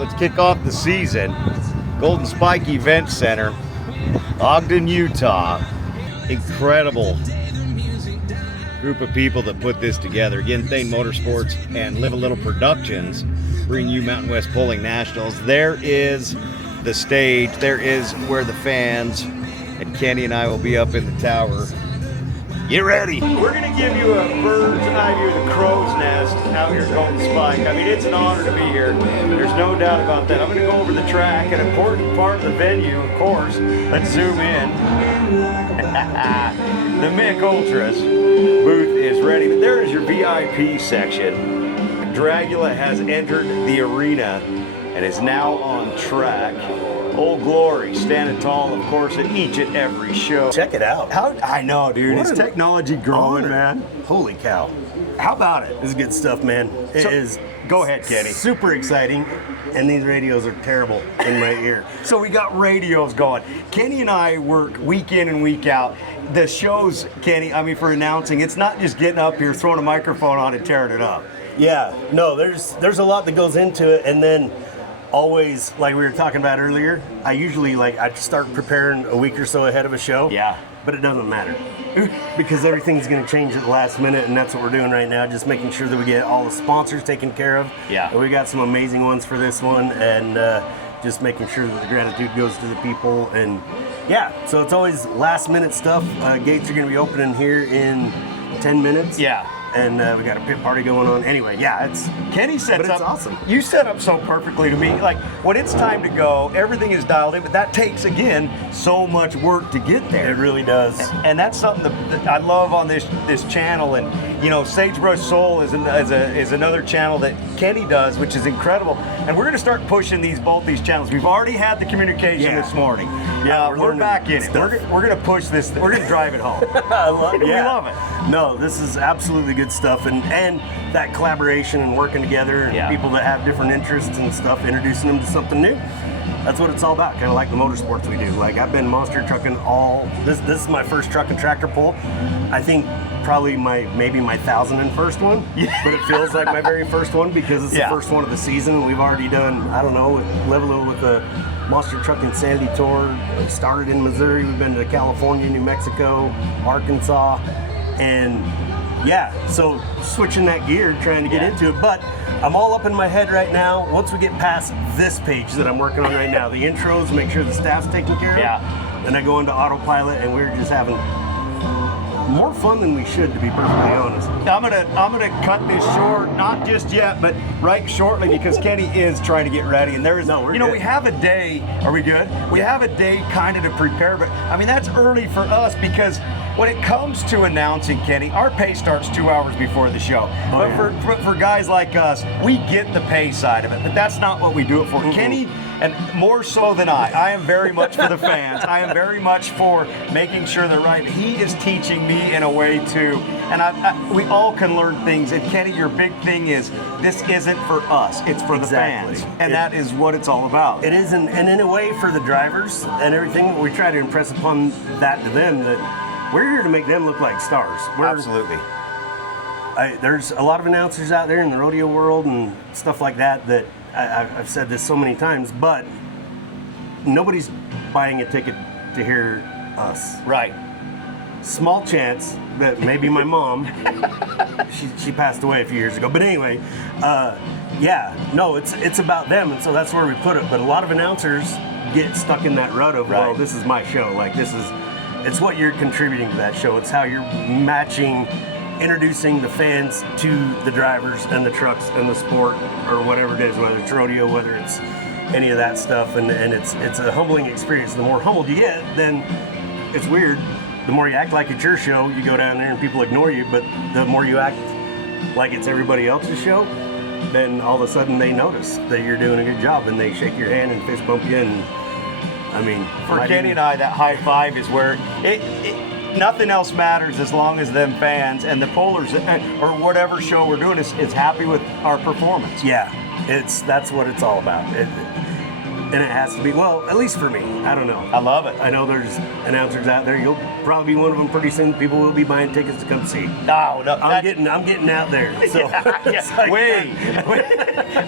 let's kick off the season. Golden Spike Event Center, Ogden, Utah. Incredible group of people that put this together. Again, Thain Motorsports and Live a Little Productions bring you Mountain West Pulling Nationals. There is the stage. There is where the fans and Kenny and I will be up in the tower. Get ready. We're going to give you a bird's eye view of the crow's nest out here at Golden Spike. I mean, it's an honor to be here. There's no doubt about that. I'm going to go over the track, an important part of the venue, of course. Let's zoom in. The Mick Ultras booth is ready. There is your VIP section. Dragula has entered the arena and is now on track. Old Glory standing tall, of course, at each and every show. Check it out. I know, dude. It's technology growing, man. Holy cow. How about it? This is good stuff, man. It is. Go ahead, Kenny. Super exciting, and these radios are terrible in my ear. So we got radios going. Kenny and I work week in and week out. The shows, Kenny, I mean, for announcing, it's not just getting up here, throwing a microphone on and tearing it up. Yeah, no, there's a lot that goes into it, and then always, like we were talking about earlier, I usually I start preparing a week or so ahead of a show. Yeah. But it doesn't matter because everything's going to change at the last minute, and that's what we're doing right now, just making sure that we get all the sponsors taken care of. Yeah. And we got some amazing ones for this one, and just making sure that the gratitude goes to the people. And yeah, so it's always last minute stuff. Gates are going to be opening here in 10 minutes. Yeah. And we got a pit party going on. Anyway, yeah, Kenny sets but it's up. awesome. You set up so perfectly to me. Like when it's time to go, everything is dialed in, but that takes again so much work to get there. It really does. And that's something that I love on this channel. And you know, Sagebrush Soul is another channel that Kenny does, which is incredible. And we're going to start pushing both these channels. We've already had the communication this morning. Yeah, we're back in it. We're going to push this. We're going to drive it home. I love it. We love it. No, this is absolutely good stuff, and that collaboration and working together, and people that have different interests and stuff, introducing them to something new. That's what it's all about. Kind of like the motorsports we do. Like I've been monster trucking this is my first truck and tractor pull. I think probably maybe my 1,001st one, but it feels like my very first one because it's the first one of the season. And we've already done, I don't know, level with the Monster Truck Insanity Tour. We started in Missouri. We've been to California, New Mexico, Arkansas, and yeah, so switching that gear, trying to get into it, but I'm all up in my head right now. Once we get past this page that I'm working on right now, the intros, make sure the staff's taken care of, then I go into autopilot, and we're just having more fun than we should, to be perfectly honest. I'm gonna cut this short, not just yet, but right shortly, because Kenny is trying to get ready, and there is, we have a day. Are we good? We have a day kind of to prepare, but I mean that's early for us because when it comes to announcing, Kenny, our pay starts 2 hours before the show. For guys like us, we get the pay side of it, but that's not what we do it for. Kenny, and more so than I am very much for the fans. I am very much for making sure they're right. He is teaching me in a way too, and we all can learn things. And Kenny, your big thing is this isn't for us; it's for the fans, and that is what it's all about. It is, and in a way for the drivers and everything. We try to impress upon that to them that we're here to make them look like stars. Absolutely. There's a lot of announcers out there in the rodeo world and stuff like that I've said this so many times, but nobody's buying a ticket to hear us. Right. Small chance that maybe my mom, she passed away a few years ago, but anyway, it's about them, and so that's where we put it. But a lot of announcers get stuck in that rut of, well, this is my show. Like it's what you're contributing to that show. It's how you're matching, introducing the fans to the drivers and the trucks and the sport or whatever it is, whether it's rodeo, whether it's any of that stuff, and it's a humbling experience. The more humbled you get, then it's weird. The more you act like it's your show, you go down there and people ignore you, but the more you act like it's everybody else's show, then all of a sudden they notice that you're doing a good job and they shake your hand and fist bump you. And I mean, for Kenny and I, that high five is where nothing else matters as long as them fans and the pullers or whatever show we're doing is happy with our performance. Yeah, that's what it's all about. and it has to be, well, at least for me. I don't know. I love it. I know there's announcers out there. You'll probably be one of them pretty soon. People will be buying tickets to come see. No, I'm getting out there. So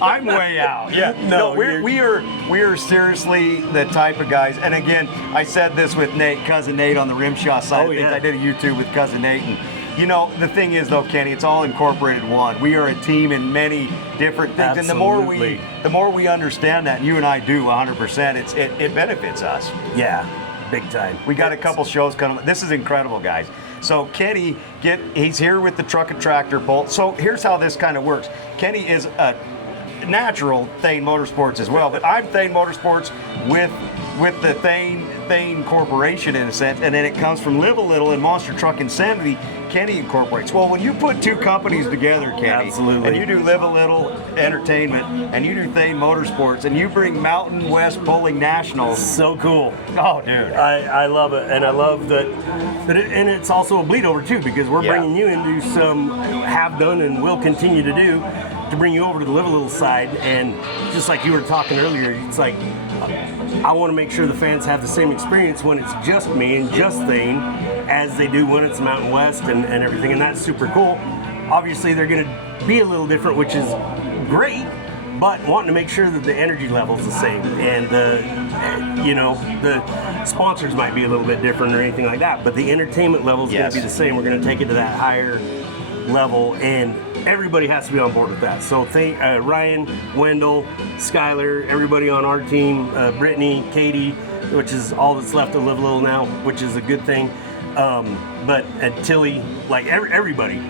I'm way out. Yeah. No, we are seriously the type of guys. And again, I said this with Nate, cousin Nate on the Rimshaw side. I did a YouTube with cousin Nate, and you know, the thing is though, Kenny, it's all incorporated in one. We are a team in many different things. Absolutely. And the more we understand that, and you and I do 100%, it benefits us. Yeah, big time. We got a couple shows coming. This is incredible, guys. So Kenny, he's here with the truck and tractor pull. So here's how this kind of works. Kenny is a natural Thain Motorsports as well, but I'm Thain Motorsports with the Thain Corporation in a sense, and then it comes from Live a Little and Monster Truck Insanity. Kenny incorporates. Well, when you put two companies together, Kenny, absolutely, and you do Live a Little Entertainment and you do Thain Motorsports and you bring Mountain West Pulling Nationals. So cool. Oh, dude. I love it, and I love that and it's also a bleed over too, because we're bringing you into some have done and will continue to do to bring you over to the Live a Little side. And just like you were talking earlier, it's like I want to make sure the fans have the same experience when it's just me and just Thain as they do when it's Mountain West and everything, and that's super cool. Obviously they're going to be a little different, which is great, but wanting to make sure that the energy level is the same, and the sponsors might be a little bit different or anything like that, but the entertainment level is going to be the same. We're going to take it to that higher level, and everybody has to be on board with that. So Ryan, Wendell, Skylar, everybody on our team, Brittany, Katie, which is all that's left to Live a Little now, which is a good thing. But Tilly, like everybody,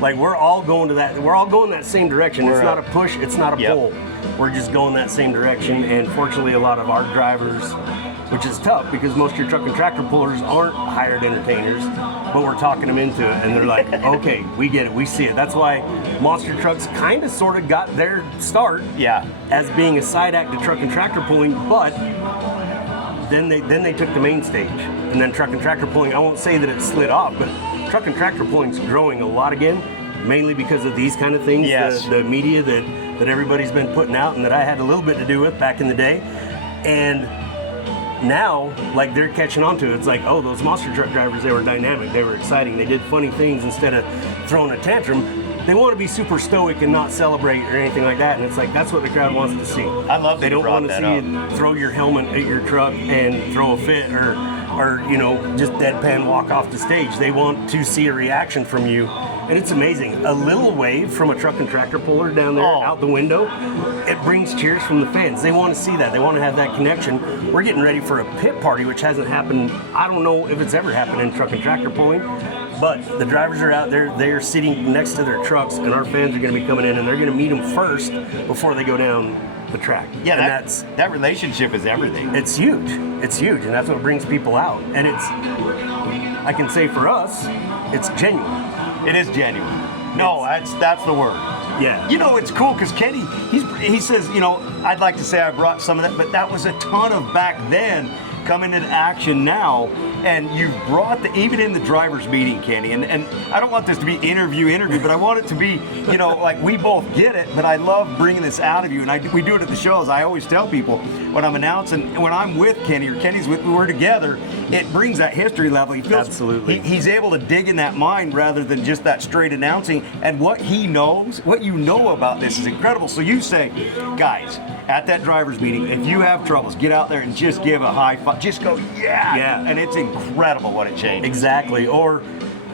like we're all going that same direction. It's not a push, it's not a pull. We're just going that same direction. And fortunately, a lot of our drivers, which is tough because most of your truck and tractor pullers aren't hired entertainers, but we're talking them into it, and they're like, okay, we get it, we see it. That's why monster trucks kind of sort of got their start as being a side act to truck and tractor pulling, but then they took the main stage, and then truck and tractor pulling, I won't say that it slid off, but truck and tractor pulling is growing a lot again, mainly because of these kind of things, the media that everybody's been putting out and that I had a little bit to do with back in the day. And now, like, they're catching on to it. It's like, oh, those monster truck drivers, they were dynamic, they were exciting, they did funny things instead of throwing a tantrum. They want to be super stoic and not celebrate or anything like that, and it's like, that's what the crowd wants to see. I love that. They don't want to see you throw your helmet at your truck and throw a fit or just deadpan walk off the stage. They want to see a reaction from you, and it's amazing. A little wave from a truck and tractor puller down there out the window, it brings cheers from the fans. They want to see that. They want to have that connection. We're getting ready for a pit party, which hasn't happened. I don't know if it's ever happened in truck and tractor pulling, but the drivers are out there. They're sitting next to their trucks, and our fans are going to be coming in, and they're going to meet them first before they go down the track. Yeah, and that relationship is everything. It's huge. It's huge, and that's what brings people out. And I can say for us, it's genuine. It is genuine. No, that's the word. Yeah. You know, it's cool because Kenny, he says, I'd like to say I brought some of that, but that was a ton of back then coming into action now. And you've brought even in the driver's meeting, Kenny, and I don't want this to be interview, but I want it to be, like we both get it, but I love bringing this out of you, and we do it at the shows. I always tell people when I'm announcing, when I'm with Kenny or Kenny's with me, we're together, it brings that history level. He feels, absolutely. He's able to dig in that mind rather than just that straight announcing, and what he knows, what you know about this is incredible. So you say, guys, at that driver's meeting, if you have troubles, get out there and just give a high five. Just go, yeah. And it's incredible what it changed. Exactly. Or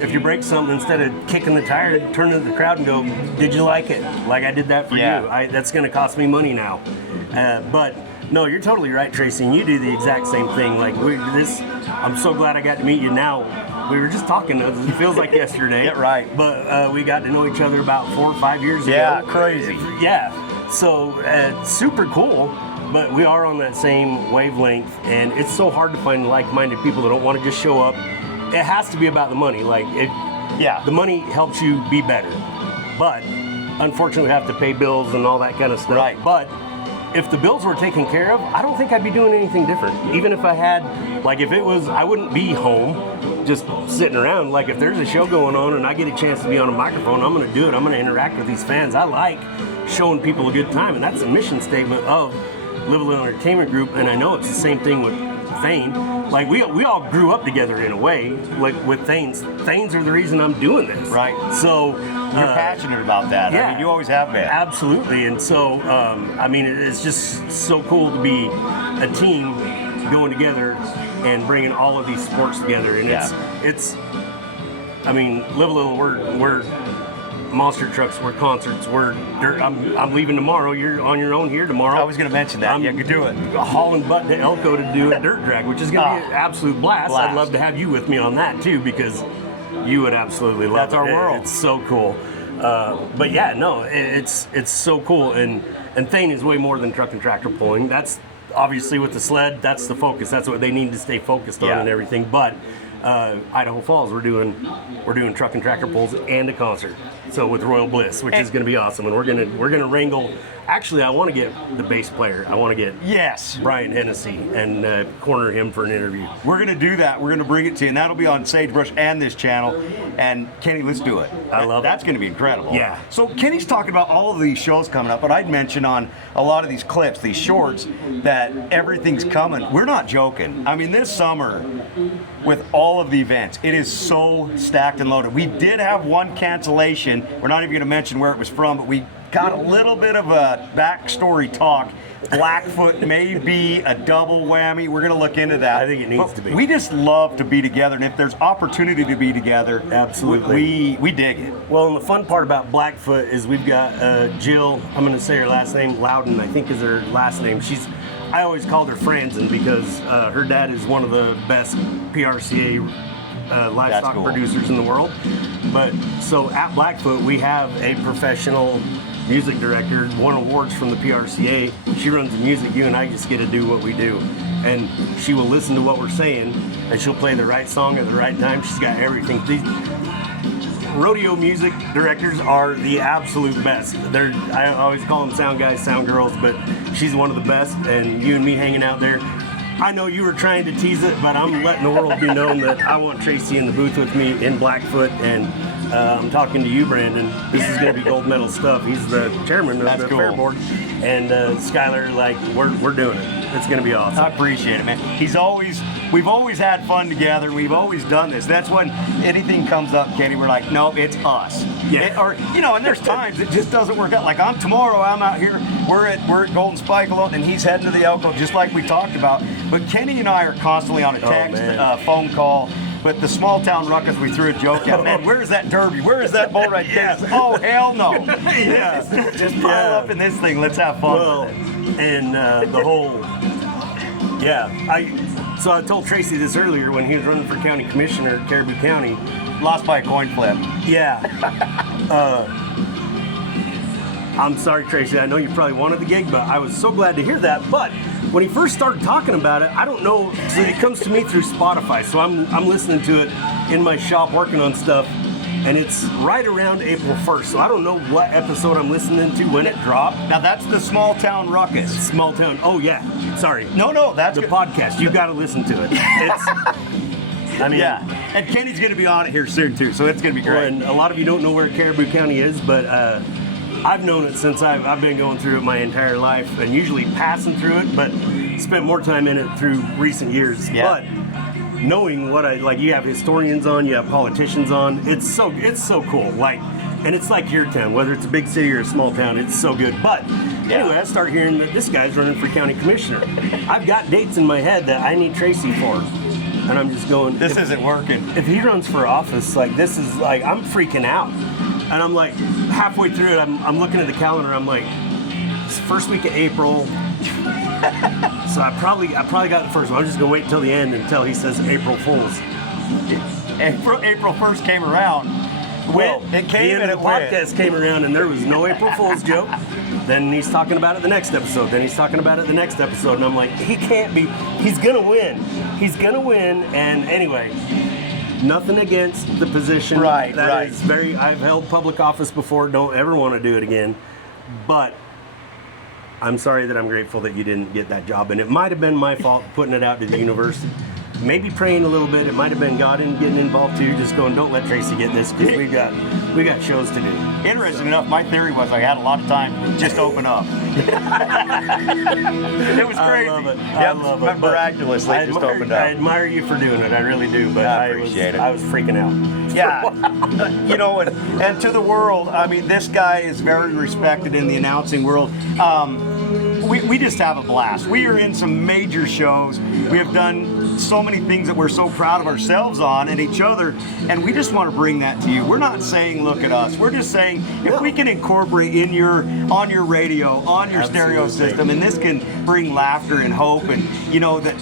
if you break something, instead of kicking the tire, turn to the crowd and go, did you like it? Like I did that for you. That's going to cost me money now. But no, you're totally right, Tracy, and you do the exact same thing. Like I'm so glad I got to meet you now. We were just talking, it feels like yesterday. Yeah, right. But we got to know each other about 4 or 5 years ago. Yeah, crazy. Yeah. So super cool. But we are on that same wavelength, and it's so hard to find like-minded people that don't want to just show up. It has to be about the money. The money helps you be better. But unfortunately, we have to pay bills and all that kind of stuff. Right. But if the bills were taken care of, I don't think I'd be doing anything different. Even if I had, I wouldn't be home just sitting around. Like if there's a show going on and I get a chance to be on a microphone, I'm going to do it. I'm going to interact with these fans. I like showing people a good time, and that's the mission statement of Live Entertainment Group, and I know it's the same thing with Thain. Like we all grew up together in a way. Like with Thain's are the reason I'm doing this. Right. So you're passionate about that. Yeah, I mean, you always have been. Absolutely. And so I mean, it's just so cool to be a team going together and bringing all of these sports together. And it's. I mean, Live a Little. We're monster trucks, we're concerts, we're dirt. I'm leaving tomorrow. You're on your own here tomorrow. I was going to mention that. You could do it. Hauling butt to Elko to do a dirt drag, which is going to be an absolute blast. I'd love to have you with me on that too, because you would absolutely love it. That's our world. It's so cool. But yeah, no, it's so cool. And Thain is way more than truck and tractor pulling. That's obviously with the sled. That's the focus. That's what they need to stay focused on and everything. But Idaho Falls, we're doing truck and tractor pulls and a concert. So with Royal Bliss, which is going to be awesome, and we're gonna wrangle. Actually, I want to get the bass player. I want to get Brian Hennessy and corner him for an interview. We're going to do that. We're going to bring it to you, and that'll be on Sagebrush and this channel. And Kenny, let's do it. I love it. That's going to be incredible. Yeah. So Kenny's talking about all of these shows coming up, but I'd mention on a lot of these clips, these shorts, that everything's coming. We're not joking. I mean, this summer, with all of the events, it is so stacked and loaded. We did have one cancellation. We're not even going to mention where it was from, but we got a little bit of a backstory talk. Blackfoot may be a double whammy. We're going to look into that. I think it needs to be. We just love to be together, and if there's opportunity to be together, absolutely, we dig it. Well, and the fun part about Blackfoot is we've got Jill. I'm going to say her last name, Loudon, I think is her last name. I always called her Franzen because her dad is one of the best PRCA livestock producers in the world. But so at Blackfoot, we have a professional music director, won awards from the PRCA. She runs the music. You and I just get to do what we do. And she will listen to what we're saying, and she'll play the right song at the right time. She's got everything. These rodeo music directors are the absolute best. I always call them sound guys, sound girls, but she's one of the best. And you and me hanging out there, I know you were trying to tease it, but I'm letting the world be known that I want Tracy in the booth with me in Blackfoot, and I'm talking to you, Brandon. This is going to be gold medal stuff. He's the chairman of the fair board, and Skylar, like, we're doing it. It's going to be awesome. I appreciate it, man. We've always had fun together, and we've always done this. That's when anything comes up, Kenny, we're like, no, it's us. Yeah. And there's times it just doesn't work out. Like tomorrow, I'm out here, we're at Golden Spike alone, and he's heading to the Elko, just like we talked about. But Kenny and I are constantly on a text, phone call. But the small town ruckus, we threw a joke at, man, where is that derby? Where is that bull ride? Oh, hell no. Just pile up in this thing. Let's have fun with it. And the whole, so I told Tracy this earlier when he was running for county commissioner at Caribou County. Lost by a coin flip. Yeah. I'm sorry, Tracy. I know you probably wanted the gig, but I was so glad to hear that. But when he first started talking about it, I don't know. So it comes to me through Spotify. So I'm listening to it in my shop, working on stuff, and it's right around April 1st. So I don't know what episode I'm listening to when it dropped. Now that's the small town ruckus. Small town. Oh yeah. Sorry. No, that's the podcast. You got to listen to it. And Kenny's going to be on it here soon too, so it's going to be great. And a lot of you don't know where Caribou County is, but I've known it since I've been going through it my entire life, and usually passing through it, but spent more time in it through recent years. Yeah. But knowing what you have historians on, you have politicians on, it's so cool. And it's like your town, whether it's a big city or a small town, it's so good. But anyway, I start hearing that this guy's running for county commissioner. I've got dates in my head that I need Tracy for. And I'm just going, this isn't working. If he runs for office, this is I'm freaking out. And I'm like, halfway through it, I'm looking at the calendar, I'm like, it's the first week of April. So I probably got the first one. I'm just gonna wait until the end until he says April Fools. April 1st came around. It came the end of the podcast came around and there was no April Fool's joke. Then he's talking about it the next episode. Then he's talking about it the next episode. And I'm like, he can't be. He's gonna win. He's gonna win. And anyway, nothing against the position. Right. Is I've held public office before. Don't ever want to do it again. But I'm sorry that I'm grateful that you didn't get that job. And it might have been my fault putting it out to the university. maybe praying a little bit. It might have been God in getting involved too, just going, don't let Tracy get this, because we got shows to do. Interesting enough, my theory was I had a lot of time just to open up. It was crazy. I love it. I love it. Miraculously just opened up. I admire you for doing it. I really do. But I appreciate it. I was freaking out. Yeah, you know, and to the world, I mean, this guy is very respected in the announcing world. We just have a blast. We are in some major shows. We have done so many things that we're so proud of ourselves on and each other, and we just want to bring that to you. We're not saying look at us. Two just saying if we can incorporate on your radio, on your stereo system, and this can bring laughter and hope, and you know that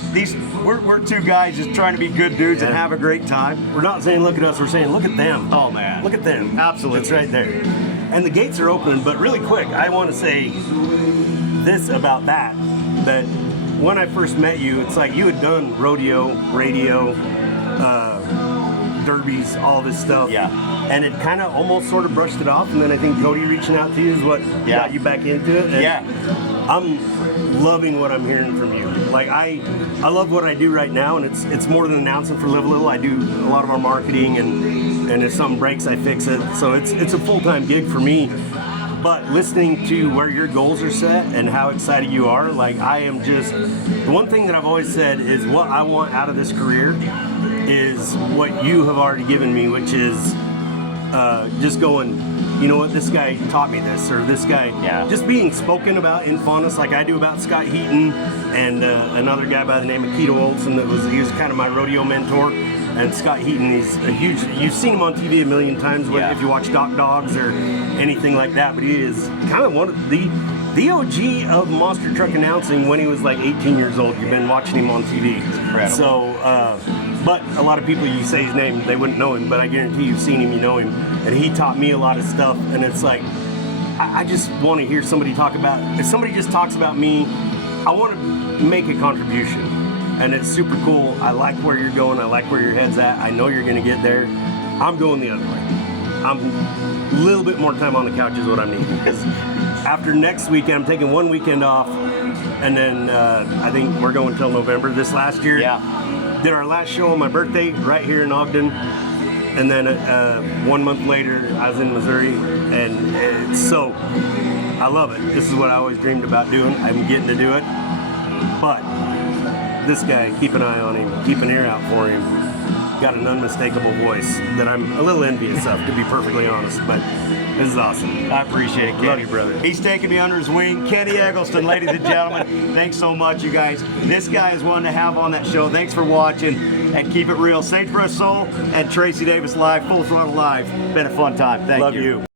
we're two guys just trying to be good dudes and have a great time. We're not saying look at us. We're saying look at them. Oh man, look at them. Absolutely, it's right there. And the gates are open. But really quick, I want to say this about that when I first met you, it's like you had done rodeo, radio, derbies, all this stuff. Yeah. And it kind of almost sort of brushed it off, and then I think Cody reaching out to you is what got you back into it. And I'm loving what I'm hearing from you. Like I love what I do right now, and it's more than announcing for Live a Little. I do a lot of our marketing, and if something breaks, I fix it. So it's a full-time gig for me. But listening to where your goals are set and how excited you are, like I am just, the one thing that I've always said is what I want out of this career is what you have already given me, which is just going, you know what, this guy taught me this, or this guy, just being spoken about in fondness like I do about Scott Heaton and another guy by the name of Keto Olson he was kind of my rodeo mentor. And Scott Heaton, he's a huge, you've seen him on TV a million times if you watch Doc Dogs or anything like that, but he is kind of one of the OG of monster truck announcing when he was like 18 years old. You've been watching him on TV. Incredible. So, but a lot of people, you say his name, they wouldn't know him, but I guarantee you've seen him, you know him. And he taught me a lot of stuff, and it's like, I just want to hear somebody talk about, if somebody just talks about me, I want to make a contribution. And it's super cool. I like where you're going. I like where your head's at. I know you're going to get there. I'm going the other way. I'm a little bit more time on the couch is what I'm needing. Because after next weekend, I'm taking 1 weekend off. And then I think we're going till November. This last year, did our last show on my birthday right here in Ogden. And then 1 month later, I was in Missouri. And so I love it. This is what I always dreamed about doing. I'm getting to do it. But this guy, keep an eye on him, keep an ear out for him. Got an unmistakable voice that I'm a little envious of, to be perfectly honest, but this is awesome. I appreciate it, Kenny. Love you, brother. He's taking me under his wing. Kenny Eggleston, ladies and gentlemen, thanks so much, you guys. This guy is one to have on that show. Thanks for watching, and keep it real. Sagebrush Soul and Tracy Davis Live, Full Throttle Live. Been a fun time. Thank you. Love you.